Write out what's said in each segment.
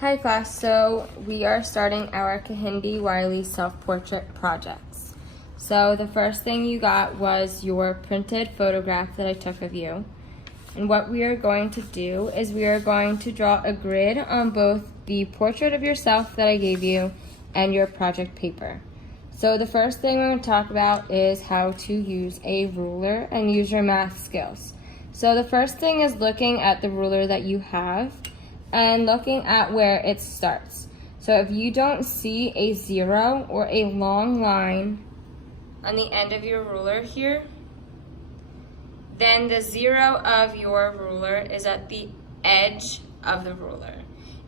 Hi class, so we are starting our Kehinde Wiley self-portrait projects. So the first thing you got was your printed photograph that I took of you. And what we are going to do is we are going to draw a grid on both the portrait of yourself that I gave you and your project paper. So the first thing we're going to talk about is how to use a ruler and use your math skills. So the first thing is looking at the ruler that you have and looking at where it starts. So if you don't see a 0 or a long line on the end of your ruler here, then the 0 of your ruler is at the edge of the ruler.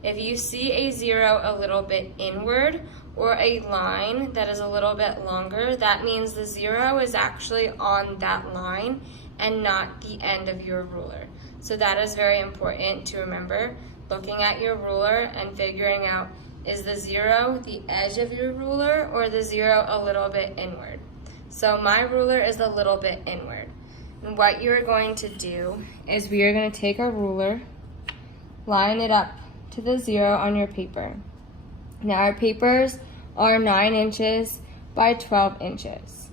If you see a 0 a little bit inward or a line that is a little bit longer, that means the 0 is actually on that line and not the end of your ruler. So that is very important to remember. Looking at your ruler and figuring out, is the 0 the edge of your ruler or the 0 a little bit inward? So my ruler is a little bit inward. And what you're going to do is we are going to take our ruler, line it up to the 0 on your paper. Now our papers are 9 inches by 12 inches.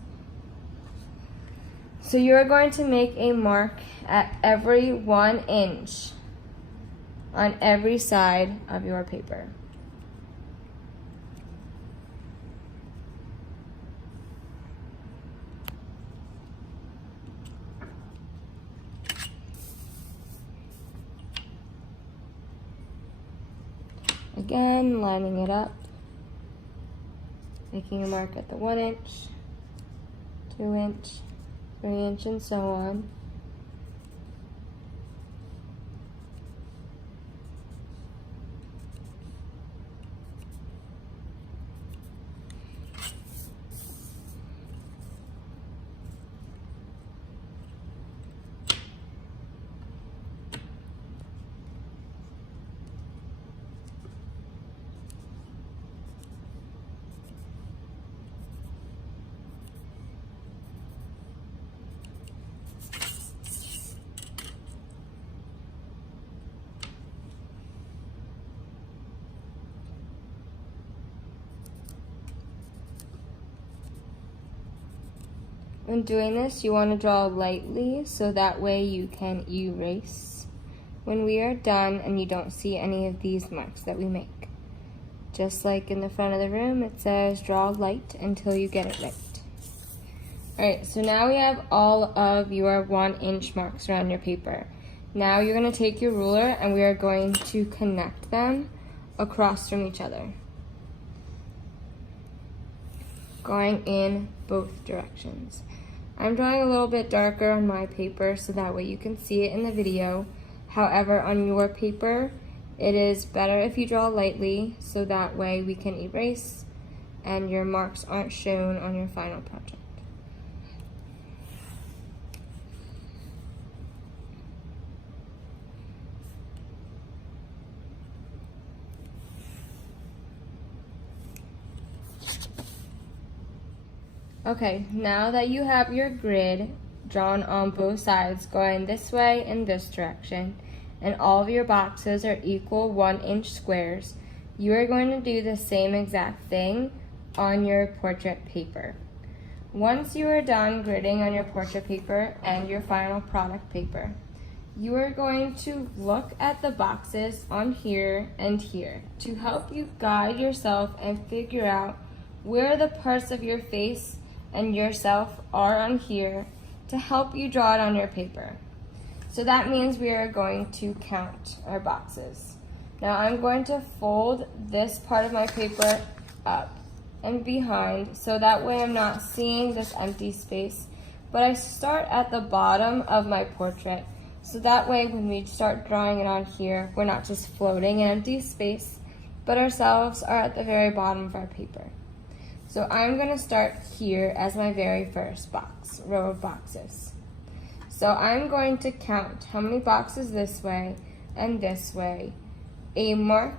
So you're going to make a mark at every 1 inch on every side of your paper. Again, lining it up, making a mark at the 1 inch, 2 inch, 3 inch, and so on. When doing this, you want to draw lightly so that way you can erase when we are done and you don't see any of these marks that we make. Just like in the front of the room, it says draw light until you get it right. Alright, so now we have all of your 1 inch marks around your paper. Now you're going to take your ruler and we are going to connect them across from each other, going in both directions. I'm drawing a little bit darker on my paper so that way you can see it in the video. However, on your paper, it is better if you draw lightly so that way we can erase and your marks aren't shown on your final project. Okay, now that you have your grid drawn on both sides going this way and this direction, and all of your boxes are equal 1 inch squares, you are going to do the same exact thing on your portrait paper. Once you are done gridding on your portrait paper and your final product paper, you are going to look at the boxes on here and here to help you guide yourself and figure out where the parts of your face and yourself are on here to help you draw it on your paper. So that means we are going to count our boxes. Now I'm going to fold this part of my paper up and behind so that way I'm not seeing this empty space, but I start at the bottom of my portrait so that way when we start drawing it on here, we're not just floating in empty space, but ourselves are at the very bottom of our paper. So I'm going to start here as my very first row of boxes. So I'm going to count how many boxes this way and this way a mark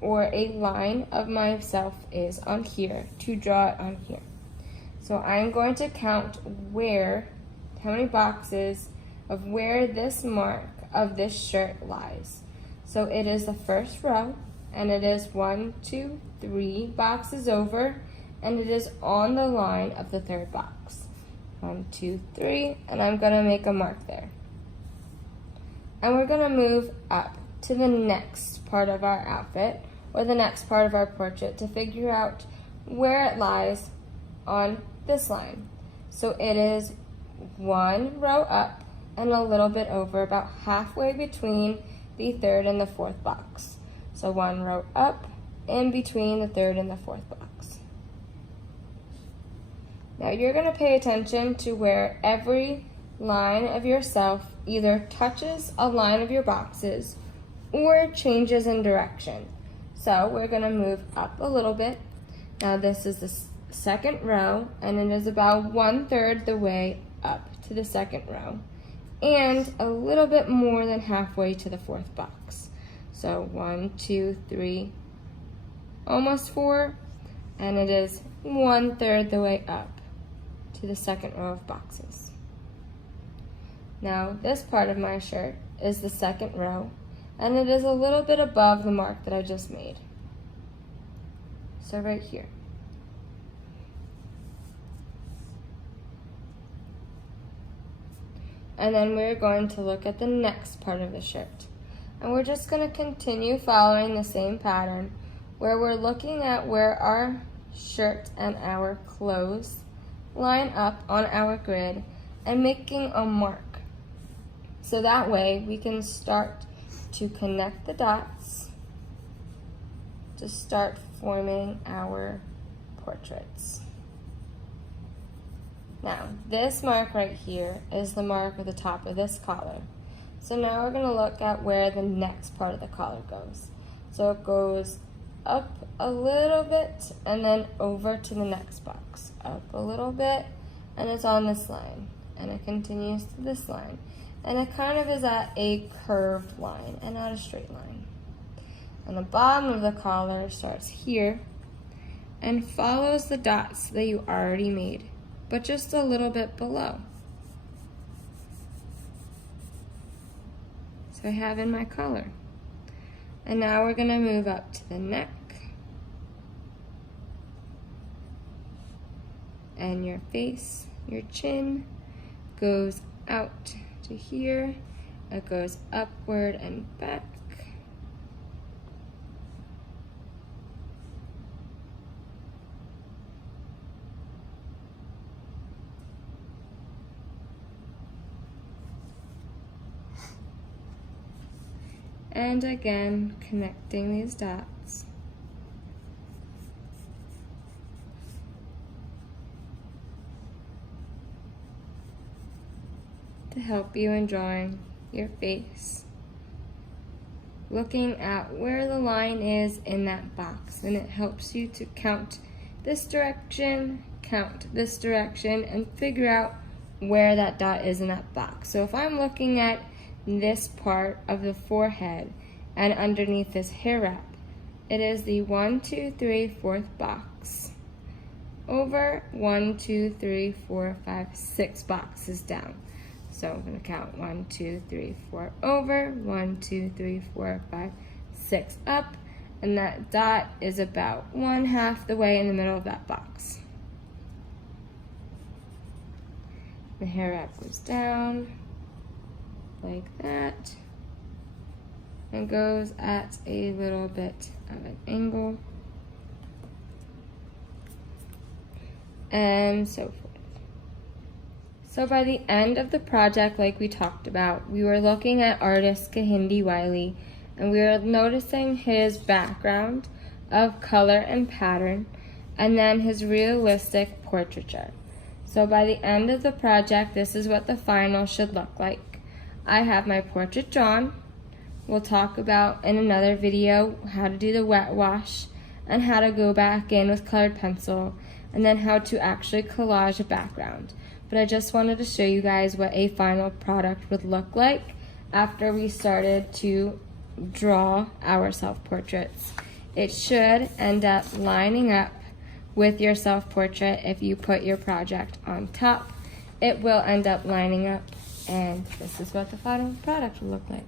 or a line of myself is on here to draw it on here. So I'm going to count how many boxes of where this mark of this shirt lies. So it is the first row and it is 1, 2, 3 boxes over, and it is on the line of the third box. 1, 2, 3, and I'm gonna make a mark there. And we're gonna move up to the next part of our outfit, or the next part of our portrait, to figure out where it lies on this line. So it is 1 row up and a little bit over, about halfway between the third and the fourth box. So 1 row up in between the third and the fourth box. Now you're going to pay attention to where every line of yourself either touches a line of your boxes or changes in direction. So we're going to move up a little bit. Now this is the second row, and it is about 1/3 the way up to the second row, and a little bit more than halfway to the fourth box. So 1, 2, 3, almost 4, and it is 1/3 the way up to the second row of boxes. Now this part of my shirt is the second row, and it is a little bit above the mark that I just made. So right here. And then we're going to look at the next part of the shirt. And we're just going to continue following the same pattern, where we're looking at where our shirt and our clothes line up on our grid and making a mark. So that way we can start to connect the dots to start forming our portraits. Now, this mark right here is the mark at the top of this collar. So now we're going to look at where the next part of the collar goes. So it goes up a little bit and then over to the next box. Up a little bit, and it's on this line. And it continues to this line. And it kind of is at a curved line and not a straight line. And the bottom of the collar starts here and follows the dots that you already made, but just a little bit below. So I have in my collar. And now we're going to move up to the neck. And your face, your chin goes out to here. It goes upward and back. And again, connecting these dots. To help you in drawing your face. Looking at where the line is in that box, and it helps you to count this direction, and figure out where that dot is in that box. So if I'm looking at this part of the forehead and underneath this hair wrap, it is the 1, 2, 3, 4th box over 1, 2, 3, 4, 5, 6 boxes down. So I'm going to count 1, 2, 3, 4 over, 1, 2, 3, 4, 5, 6 up, and that dot is about 1/2 the way in the middle of that box. The hair wrap goes down like that and goes at a little bit of an angle, and so forth. So by the end of the project, like we talked about, we were looking at artist Kehinde Wiley, and we were noticing his background of color and pattern, and then his realistic portraiture. So by the end of the project, this is what the final should look like. I have my portrait drawn. We'll talk about in another video how to do the wet wash and how to go back in with colored pencil, and then how to actually collage a background. But I just wanted to show you guys what a final product would look like after we started to draw our self-portraits. It should end up lining up with your self-portrait. If you put your project on top, it will end up lining up, and this is what the final product will look like.